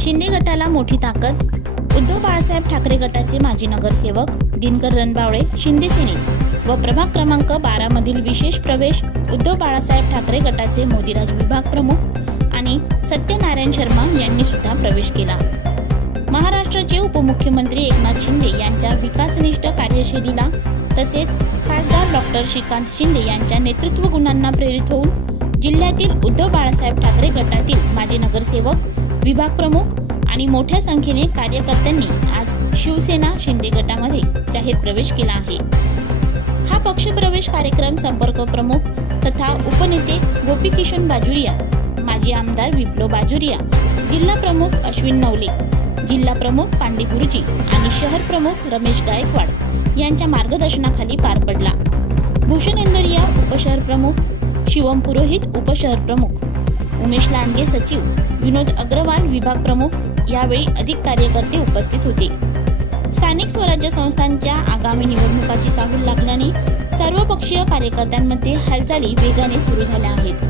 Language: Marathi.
शिंदे गटाला मोठी ताकद. उद्धव बाळासाहेब ठाकरे गटाचे माजी नगरसेवक दिनकर रणबावळे शिंदे सेनेत. व प्रभाग क्रमांक बारा मधील विशेष प्रवेश उद्धव बाळासाहेब ठाकरे गटाचे मोदीराज विभाग प्रमुख आणि सत्यनारायण शर्मा यांनी सुद्धा प्रवेश केला. महाराष्ट्राचे उपमुख्यमंत्री एकनाथ शिंदे यांच्या विकासनिष्ठ कार्यशैलीला तसेच खासदार डॉक्टर श्रीकांत शिंदे यांच्या नेतृत्व गुणांना प्रेरित होऊन जिल्ह्यातील उद्धव बाळासाहेब ठाकरे गटातील माजी नगरसेवक विभाग प्रमुख आणि मोठ्या संख्येने कार्यकर्त्यांनी आज शिवसेना शिंदे गटामध्ये जाहीर प्रवेश केला आहे. हा पक्षप्रवेश कार्यक्रम संपर्क प्रमुख तथा उपनेते गोपीकिशन बाजुरिया माजी आमदार विप्लो बाजुरिया जिल्हा प्रमुख अश्विन नवले जिल्हा प्रमुख पांडे गुरुजी आणि शहर प्रमुख रमेश गायकवाड यांच्या मार्गदर्शनाखाली पार पडला. भूषण इंदरिया उपशहर प्रमुख शिवम पुरोहित उपशहर प्रमुख उमेश लांडगे सचिव विनोद अग्रवाल विभाग प्रमुख यावेळी अधिक कार्यकर्ते उपस्थित होते. स्थानिक स्वराज्य संस्थांच्या आगामी निवडणुकाची चाहूल लागल्याने सर्वपक्षीय कार्यकर्त्यांमध्ये हालचाली वेगाने सुरू झाल्या आहेत.